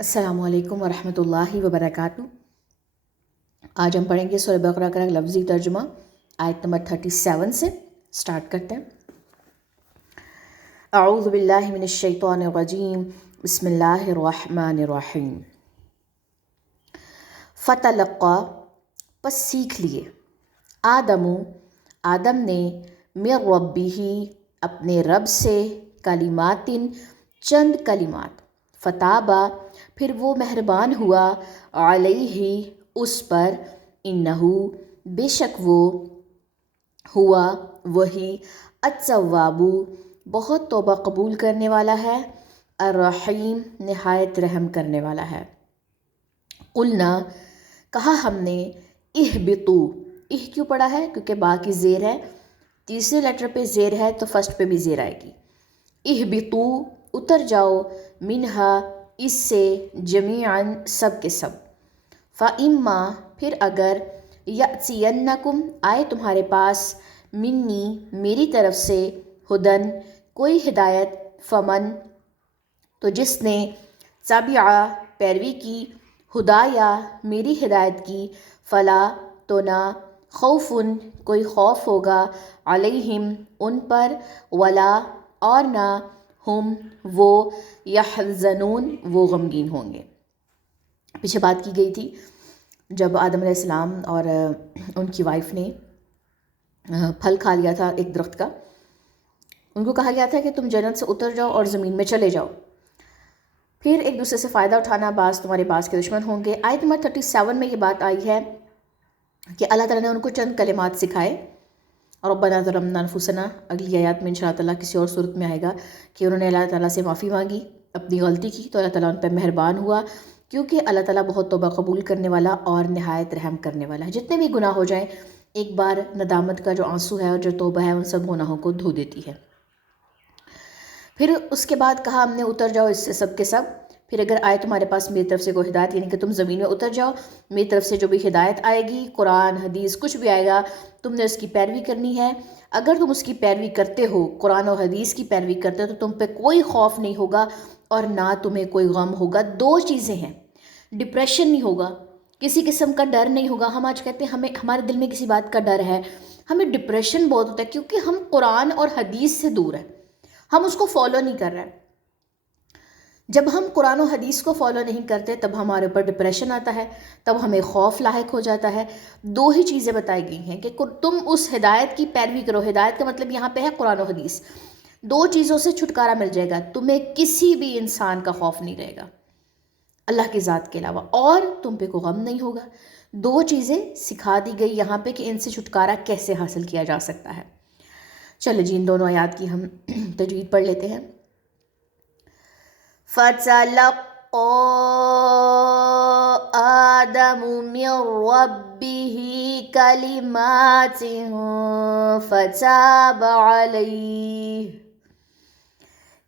السلام علیکم ورحمۃ اللہ وبرکاتہ۔ آج ہم پڑھیں گے سورہ بقرہ کا لفظی ترجمہ آیت نمبر 37 سے سٹارٹ کرتے ہیں۔ اعوذ باللہ من الشیطان الرجیم، بسم اللہ الرحمن الرحیم۔ فتلقى، پس سیکھ لیے، آدم نے من ربہ، اپنے رب سے، کلمات، چند کلمات، فتابا، پھر وہ مہربان ہوا، علیہ، اس پر، انہو، بے شک وہ، ہوا، وہی، التواب، بہت توبہ قبول کرنے والا ہے، الرحیم، نہایت رحم کرنے والا ہے۔ قلنا، کہا ہم نے، اہبطوا، کیوں پڑا ہے؟ کیونکہ با کی زیر ہے، تیسرے لیٹر پہ زیر ہے تو فرسٹ پہ بھی زیر آئے گی۔ اہبطوا، اتر جاؤ، منہا، اس سے، جمیعاً، سب کے سب، فَإِمَّا، پھر اگر، یأتینکم، آئے تمہارے پاس، منی، میری طرف سے، ہدن، کوئی ہدایت، فمن، تو جس نے، تبع، پیروی کی، ہدایا، میری ہدایت کی، فلا، تو نہ، خوفن، کوئی خوف ہوگا، علیہم، ان پر، ولا، اور نہ، ہم، وہ، یحزنون، وہ غمگین ہوں گے۔ پیچھے بات کی گئی تھی جب آدم علیہ السلام اور ان کی وائف نے پھل کھا لیا تھا ایک درخت کا، ان کو کہا گیا تھا کہ تم جنت سے اتر جاؤ اور زمین میں چلے جاؤ، پھر ایک دوسرے سے فائدہ اٹھانا، بعض تمہارے بعض کے دشمن ہوں گے۔ آیت نمبر 37 میں یہ بات آئی ہے کہ اللہ تعالیٰ نے ان کو چند کلمات سکھائے، ربنا ظلمنا انفسنا، اگلی آیات میں انشاءاللہ تعالیٰ کسی اور صورت میں آئے گا کہ انہوں نے اللہ تعالیٰ سے معافی مانگی، اپنی غلطی کی تو اللہ تعالیٰ ان پہ مہربان ہوا، کیونکہ اللہ تعالیٰ بہت توبہ قبول کرنے والا اور نہایت رحم کرنے والا ہے۔ جتنے بھی گناہ ہو جائیں، ایک بار ندامت کا جو آنسو ہے اور جو توبہ ہے ان سب گناہوں کو دھو دیتی ہے۔ پھر اس کے بعد کہا ہم نے اتر جاؤ اس سے سب کے سب، پھر اگر آئے تمہارے پاس میری طرف سے کوئی ہدایت، یعنی کہ تم زمین میں اتر جاؤ، میری طرف سے جو بھی ہدایت آئے گی، قرآن، حدیث، کچھ بھی آئے گا، تم نے اس کی پیروی کرنی ہے۔ اگر تم اس کی پیروی کرتے ہو، قرآن و حدیث کی پیروی کرتے ہو، تو تم پہ کوئی خوف نہیں ہوگا اور نہ تمہیں کوئی غم ہوگا۔ دو چیزیں ہیں، ڈپریشن نہیں ہوگا، کسی قسم کا ڈر نہیں ہوگا۔ ہم آج کہتے ہیں ہمارے دل میں کسی بات کا ڈر ہے، ہمیں ڈپریشن بہت ہوتا ہے کیونکہ ہم قرآن اور حدیث سے دور ہیں، ہم اس کو فالو نہیں کر رہے ہیں۔ جب ہم قرآن و حدیث کو فالو نہیں کرتے تب ہمارے اوپر ڈپریشن آتا ہے، تب ہمیں خوف لاحق ہو جاتا ہے۔ دو ہی چیزیں بتائی گئی ہیں کہ تم اس ہدایت کی پیروی کرو، ہدایت کا مطلب یہاں پہ ہے قرآن و حدیث۔ دو چیزوں سے چھٹکارا مل جائے گا، تمہیں کسی بھی انسان کا خوف نہیں رہے گا اللہ کی ذات کے علاوہ، اور تم پہ کوئی غم نہیں ہوگا۔ دو چیزیں سکھا دی گئی یہاں پہ کہ ان سے چھٹکارا کیسے حاصل کیا جا سکتا ہے۔ چلو جی، ان دونوں آیات کی ہم تجوید پڑھ لیتے ہیں۔ فَتَلَقَّىٰ آدَمُ مِن رَّبِّهِ كَلِمَاتٍ فَتَابَ عَلَيْهِ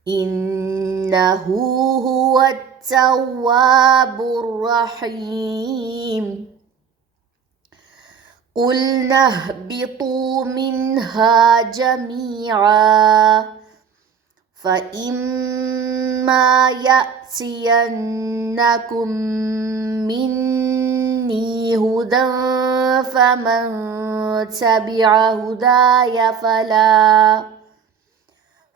إِنَّهُ هُوَ التَّوَّابُ الرَّحِيمُ۔ قُلْنَا اهْبِطُوا مِنْهَا جَمِيعًا فَإِمَّا يَأْتِيَنَّكُم مِّنِّي هُدًى فَمَن تَبِعَ هُدَايَ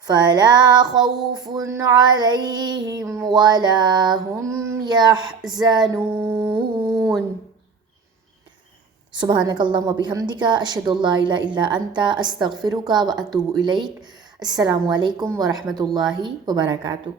فَلَا خَوْفٌ عَلَيْهِمْ وَلَا هُمْ يَحْزَنُونَ۔ سبحانک اللہم و بحمدک، اشہد ان لا الہ الا انت، استغفرک و اتوب الیک۔ السلام علیکم ورحمۃ اللہ وبرکاتہ۔